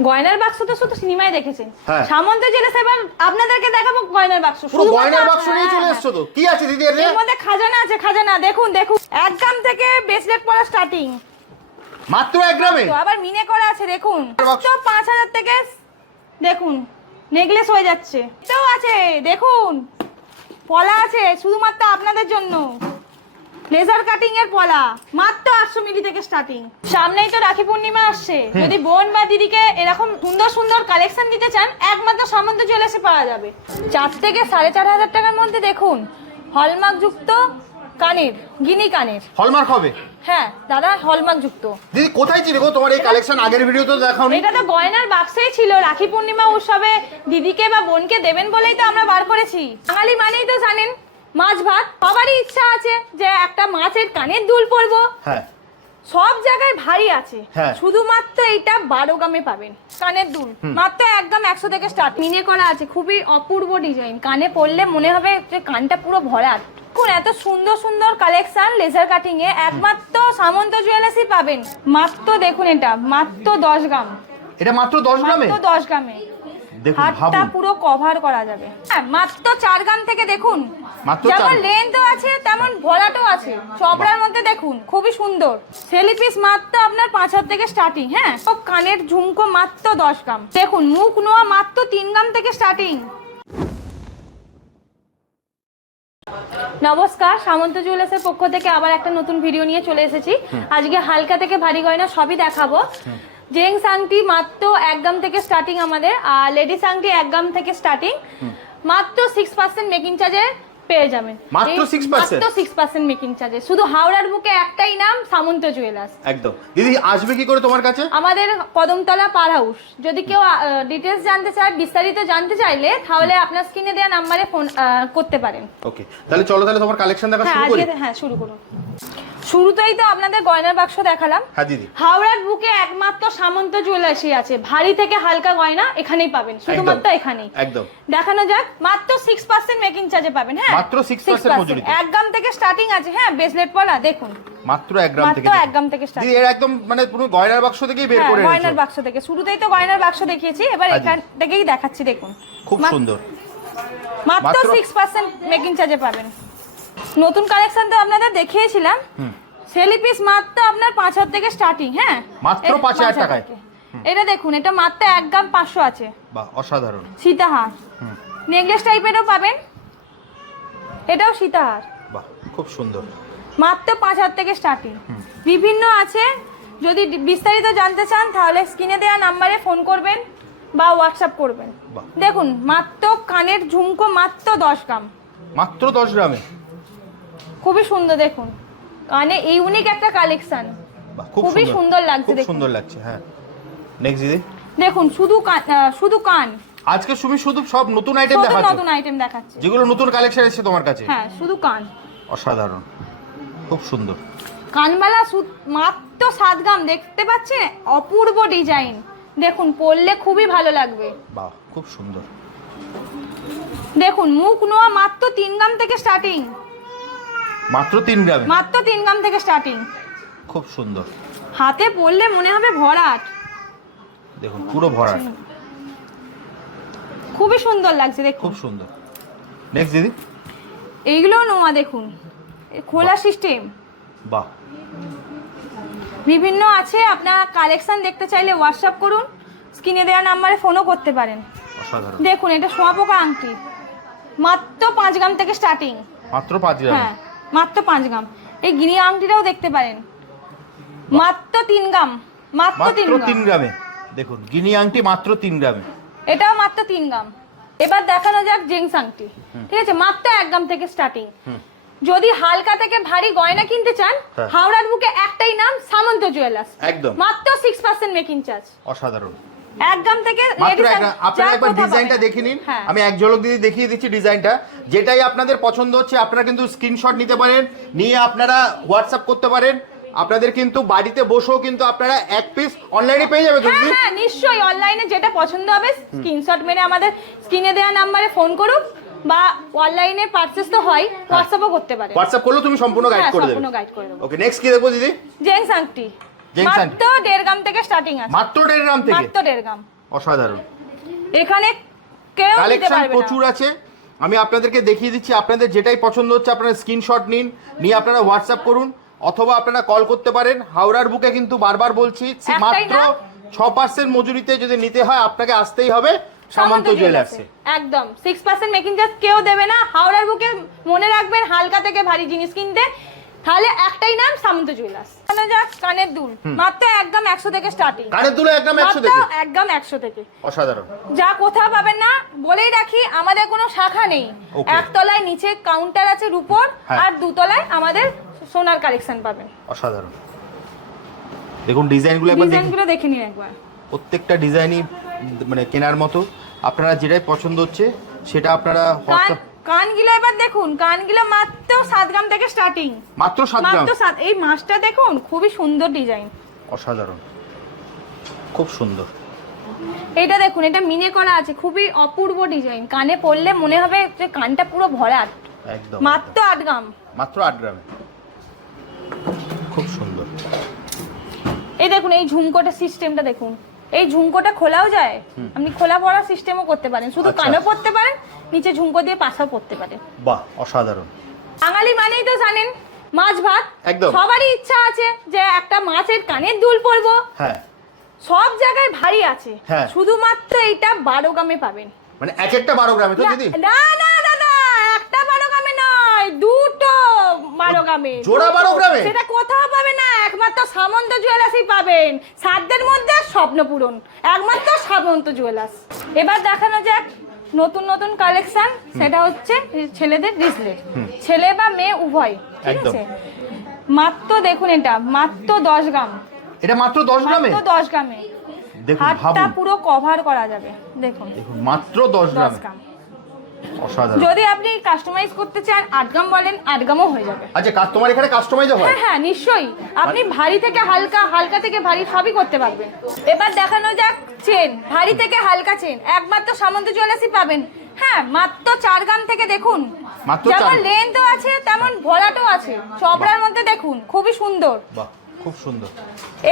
গয়নার বাক্স তো শুধু সিনেমায় দেখেছেন হ্যাঁ। সামন্ত জেলে এবার আপনাদেরকে দেখাবো গয়নার বাক্স। শুধুমাত্র গয়নার বাক্স নিয়ে চলে এসছো তো? কি আছে দিদি এর মধ্যে খাজানা আছে খাজানা। দেখুন দেখুন। এক গ্রাম থেকে ব্রেসলেট পরা স্টার্টিং মাত্র এক গ্রামে? তো আবার মিনে করা আছে দেখুন। তো পাঁচ হাজার থেকে দেখুন নেকলেস হয়ে যাচ্ছে। এটাও আছে দেখুন। পলা আছে শুধুমাত্র আপনাদের জন্য। লেজার কাটিং এর পলা। মাত্র আটশো মিলি থেকে স্টার্টিং সামনেই তো রাখি পূর্ণিমা আসছে। যদি বোন বা দিদিকে এরকম সুন্দর সুন্দর কালেকশন দিতে চান একমাত্র সামন্ত জুয়েলার্সে পাওয়া যাবে। চার থেকে সাড়ে চার হাজার টাকার মধ্যে দেখুন হলমার্ক যুক্ত কানের গিনি কানের। হলমার্ক হবে? হ্যাঁ দাদা হলমার্ক যুক্ত। দিদি কোথায় ছিল গো তোমার এই কালেকশন আগের ভিডিওতে দেখাওনি। এটা তো গয়নার বাক্সেই ছিল। রাখি পূর্ণিমা উৎসবে দিদিকে বা বোনকে দেবেন বলেই তো আমরা বার করেছি। বাঙালি মানেই তো জানেন মাছ ভাত সবারই ইচ্ছা আছে যে একটা মাছের কানের দুল পরবো। হ্যাঁ। সব জায়গায় ভারী আছে। হ্যাঁ। শুধুমাত্র এইটা বারো গ্রামে পাবেন কানের দুল। মাত্র একদম একশো থেকে স্টার্ট। মিনে করা আছে খুবই অপূর্ব ডিজাইন। কানে পড়লে মনে হবে যে কানটা পুরো ভরাট। দেখুন এত সুন্দর সুন্দর কালেকশন লেজার কাটিং এ একমাত্র সামন্ত জুয়েলার্সই পাবেন। মাত্র দেখুন এটা মাত্র দশ গ্রাম। এটা মাত্র দশ গ্রামে? মাত্র দশ গ্রামে। হাতটা পুরো কভার করা যাবে। হ্যাঁ মাত্র চার গ্রাম থেকে দেখুন। যেমন লেন্থও আছে তেমন ভরাটও আছে। চপড়ার মধ্যে দেখুন খুবই সুন্দর। সেলি পিস মাত্র আপনার পাঁচ হাজার থেকে স্টার্টিং হ্যাঁ? তো কানের ঝুমকো মাত্র দশ গ্রাম। দেখুন মুখ নোয়া মাত্র তিন গ্রাম থেকে স্টার্টিং নমস্কার সামন্ত জুয়েলার্সের পক্ষ থেকে আবার একটা নতুন ভিডিও নিয়ে চলে এসেছি। আজকে হালকা থেকে ভারী গয়না সবই দেখাবো। জেন্টস আংটি মাত্র এক গ্রাম থেকে স্টার্টিং আমাদের আর লেডিস আংটি এক গ্রাম থেকে স্টার্টিং মাত্র সিক্স পার্সেন্ট মেকিং চার্জে পেয়ে যাবেন। মাত্র 6% মাত্র 6% মেকিং চার্জে শুধু হাওড়ার বুকে একটাই নাম সামন্ত জুয়েলার্স একদম। দিদি আসবে কি করে তোমার কাছে? আমাদের কদমতলা পার হাউস যদি কেউ ডিটেলস জানতে চায় বিস্তারিত জানতে চাইলে তাহলে আপনার স্ক্রিনে দেওয়া নাম্বারে ফোন করতে পারেন। ওকে তাহলে চলো তাহলে তোমার কালেকশন দেখা হ্যাঁ শুরু করি হ্যাঁ শুরু করুন। শুরুতেই তো আপনাদের গয়নার বাক্স দেখালাম। হ্যাঁ দিদি। হাওড়ার বুকে একমাত্র সামন্ত জুয়েলার্সই আছে। ভারী থেকে হালকা গয়না এখানেই পাবেন শুধুমাত্র এখানেই। একদম। দেখানো যাক মাত্র সিক্স পার্সেন্ট মেকিং চার্জে পাবেন হ্যাঁ? মাত্র 6% মজুরিতে। এক গ্রাম থেকে স্টার্টিং আছে হ্যাঁ ব্রেসলেট পলা দেখুন। মাত্র এক গ্রাম থেকে মাত্র থেকে এক গ্রাম থেকে। দিদি এর একদম মানে পুরো গয়নার বাক্স থেকেই বের হ্যাঁ করে গয়নার বাক্স থেকে। শুরুতেই তো গয়নার বাক্স দেখিয়েছি এবার এখান থেকেই দেখাচ্ছি দেখুন। খুব সুন্দর। মাত্র মাত্র- সিক্স পার্সেন্ট মেকিং চার্জে পাবেন। নতুন কালেকশন তো আপনাদের দেখিয়েছিলাম। সেলি পিস মাত্র আপনার পাঁচ হাজার থেকে স্টার্টিং হ্যাঁ? মাত্র 5,000 5,000 টাকায়। এটা দেখুন এটা মাত্র এক গ্রাম পাঁচশো আছে। বা অসাধারণ। সীতাহার। নেকলেস টাইপেরও পাবেন। এটাও সীতাহার। বাহ খুব সুন্দর। মাত্র পাঁচ হাজার থেকে স্টার্টিং বিভিন্ন আছে। যদি বিস্তারিত জানতে চান তাহলে স্ক্রিনে দেওয়া নাম্বারে ফোন করবেন বা হোয়াটসঅ্যাপ করবেন। দেখুন মাত্র কানের ঝুমকো মাত্র দশ গ্রাম। মাত্র দশ গ্রামে। খুবই সুন্দর দেখুন। কানে ইউনিক একটা কালেকশন খুবই সুন্দর। লাগছে খুব। সুন্দর লাগছে হ্যাঁ। নেক্সট দিদি? দেখুন শুধু কান শুধু কান। আজকে তুমি শুধু সব নতুন আইটেম দেখাচ্ছ? নতুন আইটেম দেখাচ্ছে। যেগুলো নতুন কালেকশন এসেছে তোমার কাছে? হ্যাঁ শুধু কান। অসাধারণ। খুব সুন্দর। কানবালা সু- মাত্র সাত গ্রাম দেখতে পাচ্ছেন? অপূর্ব ডিজাইন দেখুন পরলে খুবই ভালো লাগবে। বাহ খুব সুন্দর। দেখুন মুখ নোয়া মাত্র তিন গ্রাম থেকে স্টার্টিং মাত্র তিন গ্রামে। মাত্র তিন গ্রাম থেকে স্টার্টিং খুব সুন্দর। হাতে পরলে মনে হবে ভরাট। দেখুন পুরো ভরা খুবই সুন্দর লাগছে দেখুন। খুব সুন্দর। নেক্সট দিদি। এইগুলোও নোয়া দেখুন। এ খোলা সিস্টেম বাহ। বিভিন্ন আছে আপনার কালেকশন দেখতে চাইলে হোয়াটসঅ্যাপ করুন। স্ক্রিনে দেওয়া নাম্বারে ফোনও করতে পারেন। অসাধারণ। দেখুন এটা সোয়াপোকা আংটি। মাত্র পাঁচ গ্রাম থেকে স্টার্টিং মাত্র পাঁচ গ্রামে। হ্যাঁ। মাত্র পাঁচ গ্রাম। এই গিনি আংটিটাও দেখতে পারেন। মাত্র তিন গ্রাম। মাত্র তিন মাত্র তিন গ্রামে। দেখুন গিনি আংটি মাত্র তিন গ্রামে। এটাও মাত্র তিন গ্রাম। এবার দেখানো যাক জেন্স আংটি। ঠিক আছে মাত্র এক গ্রাম থেকে স্টার্টিং যদি হালকা থেকে ভারী গয়না কিনতে চান হ্যাঁ। হাওড়ার বুকে একটাই নাম সামন্ত জুয়েলার্স একদম। মাত্র সিক্স পার্সেন্ট মেকিং চার্জ অসাধারণ। এক গ্রাম থেকে মাত্র এক গ্রাম। আপনারা একবার ডিজাইনটা দেখে নিন। হ্যাঁ। আমি এক ঝলক দিদি দেখিয়ে দিচ্ছি ডিজাইনটা। যেটাই আপনাদের পছন্দ হচ্ছে আপনারা কিন্তু স্ক্রিনশট নিতে পারেন নিয়ে আপনারা হোয়াটসঅ্যাপ করতে পারেন। আপনাদের কিন্তু বাড়িতে বসেও কিন্তু আপনারা এক পিস অনলাইনে পেয়ে যাবে হ্যাঁ দিদি। হ্যাঁ নিশ্চয়ই অনলাইনে যেটা পছন্দ হবে স্ক্রিনশট মেরে আমাদের স্ক্রিনে দেওয়া নাম্বারে ফোন করুন বা অনলাইনে পারচেস তো হয় হোয়াটসঅ্যাপও করতে পারেন। হোয়াটসঅ্যাপ করলেও তুমি সম্পূর্ণ গাইড হ্যাঁ করে দেবে। সম্পূর্ণ গাইড করে দেবো। ওকে নেক্সট কি দেখব দিদি? জেন্টস আংটি। জেন্টস মাত্র দেড় গ্রাম থেকে স্টার্টিং আছে। মাত্র দেড় গ্রাম থেকে? মাত্র দেড় গ্রাম। অসাধারণ। এখানে কেউ নিতে কালেকশন পারবে প্রচুর আছে। আমি আপনাদেরকে দেখিয়ে দিচ্ছি আপনাদের যেটাই পছন্দ হচ্ছে আপনারা স্ক্রিনশট নিন নিয়ে আপনারা হোয়াটসঅ্যাপ করুন অথবা আপনারা কল করতে পারেন। হাওড়ার বুকে কিন্তু বারবার বলছি একটাই মাত্র না? ছ পার্সেন্ট মজুরিতে যদি নিতে হয় আপনাকে আসতেই হবে সামন্ত জুয়েলার্সে একদম। সিক্স পার্সেন্ট মেকিং চার্জ কেউ দেবে না। হাওড়ার বুকে মনে রাখবেন হালকা থেকে ভারী জিনিস কিনতে। তাহলে একটাই নাম সামন্ত জুয়েলার্স। এখানে যাক কানের দুল। মাত্র একদম একশো থেকে স্টার্টিং কানের দুলো একদম একশো মাত্র থেকে? একদম একশো থেকে। অসাধারণ। যা কোথাও পাবেন না বলেই রাখি আমাদের কোনো শাখা নেই. একতলায় নিচে কাউন্টার আছে রুপোর হ্যাঁ। আর দুতলায় আমাদের সোনার কালেকশন পাবেন। অসাধারণ। দেখুন ডিজাইনগুলো একবার দেখুন। ডিজাইনগুলো দেখে নিন একবার। প্রত্যেকটা ডিজাইনই মানে কেনার মতো। আপনারা যেটাই পছন্দ হচ্ছে সেটা আপনারা হোয়াটসঅ্যাপ কানগুলো এবার দেখুন কানগুলো মাত্র সাত গ্রাম থেকে স্টার্টিং মাত্র সাত গ্রাম? মাত্র সাত এই মাছটা দেখুন খুবই সুন্দর ডিজাইন অসাধারণ। খুব সুন্দর। এটা দেখুন এটা মিনে করা আছে খুবই অপূর্ব ডিজাইন কানে পড়লে মনে হবে যে কানটা পুরো ভরাট। একদম। মাত্র আট গ্রাম। মাত্র আট গ্রামে। খুব সুন্দর। এই দেখুন এই ঝুমকোটা সিস্টেমটা দেখুন। এই ঝুমকোটা খোলাও যায়? আপনি খোলা পড়া সিস্টেমও করতে পারেন। শুধু আচ্ছা। কানেও পড়তে পারেন নিচে ঝুমকো দিয়ে পাশাও পড়তে পারেন। বাহ অসাধারণ। বাঙালি মানেই তো জানেন মাছ ভাত। একদম। সবারই ইচ্ছা আছে যে একটা মাছের কানের দুল পরবো। হ্যাঁ। সব জায়গায় ভারী আছে। হ্যাঁ। শুধুমাত্র এইটা বারো গ্রামে পাবেন। মানে এক একটা বারো গ্রামে তো দিদি? না না দাদা একটা বারো গ্রামে নয় দুটো বারো গ্রামে জোড়া। 12 গ্রামে? সেটা কোথাও পাবে না একমাত্র সামন্ত জুয়েলার্সই পাবেন। সাতদের মধ্যে স্বপ্ন পূরণ একমাত্র সামন্ত জুয়েলার্স এবার দেখানো যাক নতুন নতুন কালেকশন সেটা হচ্ছে ছেলেদের ব্রেসলেট ছেলে বা মেয়ে উভয় ঠিক আছে? মাত্র দেখুন এটা মাত্র দশ গ্রাম। এটা মাত্র দশ গ্রামে? মাত্র দশ গ্রামে। হাতটা পুরো কভার করা যাবে দেখুন। মাত্র দশ গ্রাম। অসাধারণ। যদি আপনি কাস্টমাইজ করতে চান আট গ্রাম বলেন আট গ্রামও হয়ে যাবে। আচ্ছা কাজ তোমার এখানে কাস্টমাইজ হয়? হ্যাঁ হ্যাঁ নিশ্চয়ই। আপনি ভারী থেকে হালকা হালকা থেকে ভারী সবই করতে পারবেন। এবার দেখানো যাক চেন ভারী থেকে হালকা চেন একমাত্র সামন্ত জুয়েলার্সই পাবেন। হ্যাঁ মাত্র চার গ্রাম থেকে দেখুন। যেমন লেন্থও আছে তেমন ভরাটও আছে। চপড়ার মধ্যে দেখুন খুবই সুন্দর। খুব সুন্দর।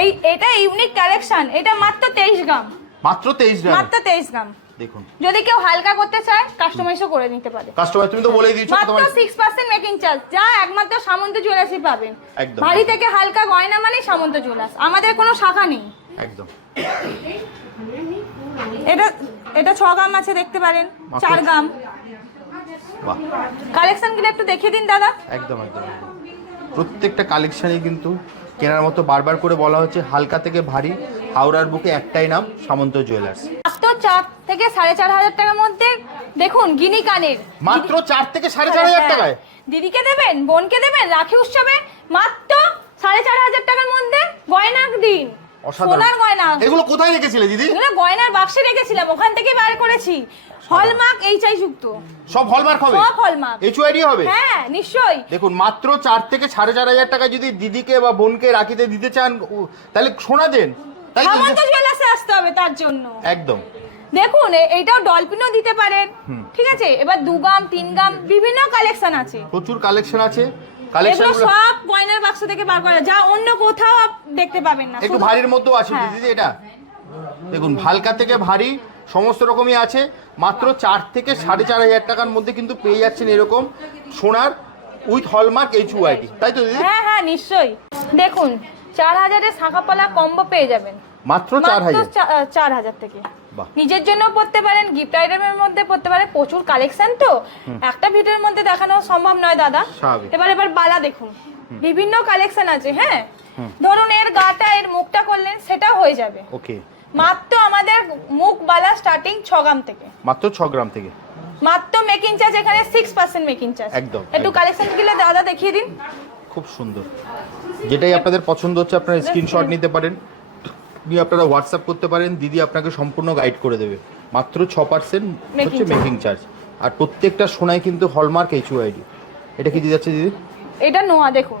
এই এটা ইউনিক কালেকশন এটা মাত্র তেইশ গ্রাম। মাত্র তেইশ গ্রাম। মাত্র তেইশ গ্রাম। দেখুন। যদি কেউ হালকা করতে চায় কাস্টমাইজও করে নিতে পারে। কাস্টমার তুমি তো বলেই দিয়েছ মাত্র তোমার সিক্স পার্সেন্ট মেকিং চার্জ যা একমাত্র সামন্ত জুয়েলার্সই পাবেন। একদম। ভারী থেকে হালকা গয়না মানেই সামন্ত জুয়েলার্স আমাদের কোনো শাখা নেই। একদম। এটা এটা ছ গ্রাম আছে দেখতে পারেন। মাত্র- চার গ্রাম বাহ। কালেকশনগুলো একটু দেখিয়ে দিন দাদা। একদম একদম একদম। প্রত্যেকটা কালেকশানই কিন্তু কেনার মতো বারবার করে বলা হচ্ছে হালকা থেকে ভারী হাওড়ার বুকে একটাই নাম সামন্ত জুয়েলার্স মাত্র চার থেকে সাড়ে চার হাজার টাকার মধ্যে দেখুন গিনি কানের। মাত্র চার থেকে সাড়ে চার হাজার হ্যাঁ। টাকায়? দিদিকে দেবেন? বোনকে দেবেন? রাখি উৎসবে মাত্র সাড়ে চার হাজার টাকার মধ্যে গয়না দিন। সোনার গয়না। এগুলো কোথায় রেখেছিলে দিদি? এগুলো গয়নার বাক্সে রেখেছিলাম ওখান থেকে বার করেছি। হলমার্ক এইচআই যুক্ত। সব হলমার্ক হবে? সব হলমার্ক। হবে? হ্যাঁ নিশ্চয়ই। দেখুন মাত্র চার থেকে সাড়ে চার হাজার টাকা যদি দিদিকে বা বোনকে রাখিতে দিতে চান তাহলে সোনা দেন। তাই তো? জুয়েলার্সে আসতে হবে তার জন্য। একদম। দেখুন এ- এইটাও ডলফিনও দিতে পারেন। ঠিক আছে? এবার দু গ্রাম তিন গ্রাম বিভিন্ন কালেকশন আছে। প্রচুর কালেকশন আছে। এগুলো কালেকশন সব গয়নার বাক্স থেকে বার করা। যা অন্য কোথাও আপ- দেখতে পাবেন না। একটু শুধু- ভারীর মধ্যেও আছে হ্যাঁ। দিদি এটা। দেখুন হালকা থেকে ভারী সমস্ত রকমই আছে। মাত্র চার থেকে সাড়ে চার হাজার টাকার মধ্যে কিন্তু পেয়ে যাচ্ছেন এরকম সোনার উইথ হলমার্ক এইচ আইডি তাই তো দিদি? হ্যাঁ হ্যাঁ নিশ্চয়ই। দেখুন চার হাজারের শাখাপালা কম্বো পেয়ে যাবেন। মাত্র চার হাজার? চার হাজার থেকে। নিজের জন্য পড়তে পারেন গিফট আইটেমের মধ্যে পড়তে পারেন প্রচুর কালেকশন তো। একটা ভিডিওর মধ্যে দেখানো সম্ভব নয় দাদা। এবার এবার বালা দেখুন। বিভিন্ন কালেকশন আছে হ্যাঁ? ধরুন এর গাটা এর মুখটা করলেন সেটাও হয়ে যাবে। ওকে। মাত্র আমাদের মুখ বালা স্টার্টিং ছ গ্রাম থেকে। মাত্র ছ গ্রাম থেকে। মাত্র মেকিং চার্জ এখানে সিক্স পার্সেন্ট মেকিং চার্জ একদম, একটু কালেকশনগুলো দাদা দেখিয়ে দিন। খুব সুন্দর। যেটাই আপনাদের পছন্দ হচ্ছে আপনারা স্ক্রিনশট নিতে পারেন। নিয়ে আপনারা হোয়াটসঅ্যাপ করতে পারেন। দিদি আপনাকে সম্পূর্ণ গাইড করে দেবে। মাত্র ছ পার্সেন্ট হচ্ছে মেকিং চার্জ আর প্রত্যেকটা সোনায় কিন্তু হলমার্ক এইচ আইডি এটা কি দিয়ে যাচ্ছে দিদি? এটা নোয়া দেখুন।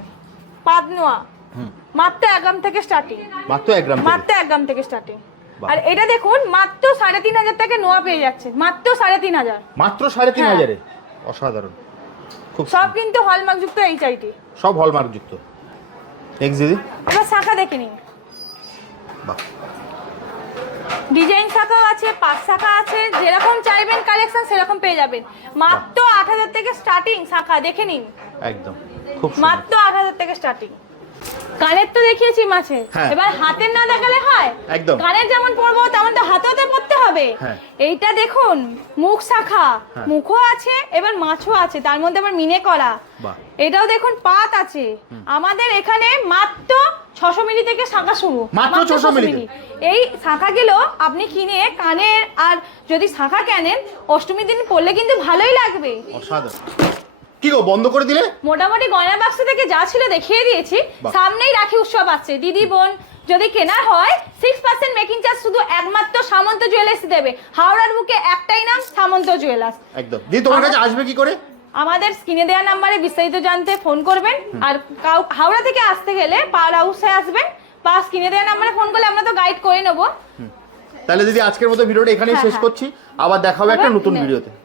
পাত নোয়া। হুম। মাত্র এক গ্রাম থেকে স্টার্টিং মাত্র এক গ্রাম মাত্র এক গ্রাম থেকে স্টার্টিং আর এটা দেখুন মাত্র সাড়ে তিন হাজার টাকা নোয়া পেয়ে যাচ্ছে। মাত্র সাড়ে তিন হাজার। মাত্র সাড়ে তিন হ্যাঁ। হাজারে? অসাধারণ। খুব সব কিন্তু হলমার্ক যুক্ত এইচআইটি। সব হলমার্ক যুক্ত নেক্সট দিদি এবার শাখা দেখে নিন। বাহ। ডিজাইন শাখাও আছে পাঁচ শাখা আছে যেরকম চাইবেন কালেকশন সেরকম পেয়ে যাবেন। মাত্র আট হাজার থেকে স্টার্টিং শাখা দেখে নিন। একদম। খুব মাত্র আট হাজার থেকে স্টার্টিং। কানের তো দেখিয়েছি মাছে। হ্যাঁ। এবার হাতের না দেখালে হয়? একদম। কানের যেমন পরবো তেমন তো হাতেও তো পরতে হবে। হ্যাঁ। এইটা দেখুন মুখ শাখা। হ্যাঁ। মুখও আছে এবার মাছও আছে তার মধ্যে আবার মিনে করা এটাও দেখুন পাত আছে। আমাদের এখানে মাত্র ছশো মিলি থেকে শাখা শুরু। মাত্র 600 মিলি? এই শাখাগুলো আপনি কিনে কানের আর যদি শাখা কেনেন অষ্টমীর দিন পরলে কিন্তু ভালোই লাগবে। অসাধারণ। কি গো বন্ধ করে দিলে? মোটামুটি গয়না বাক্স থেকে যা ছিল দেখিয়ে দিয়েছি। সামনেই রাখি উৎসব আছে। দিদি বোন যদি কেনার হয় সিক্স পার্সেন্ট মেকিং চার্জ শুধু একমাত্র সামন্ত জুয়েলার্স দেবে। হাওড়ার বুকে একটাই নাম সামন্ত জুয়েলার্স একদম। দিদি তোমার কাছে আসবে কি করে? আমাদের স্ক্রিনে দেওয়া নাম্বারে বিস্তারিত জানতে ফোন করবেন। আর কাউ- হাওড়া থেকে আসতে গেলে পাওয়ার হাউসে আসবেন। বা স্ক্রিনে দেওয়া নাম্বারে ফোন করলে আমরা তো গাইড করে নেব। তাহলে দিদি আজকের মতো ভিডিওটা এখানেই হ্যাঁ, শেষ হ্যাঁ। করছি। আবার দেখা হবে একটা নতুন ভিডিওতে।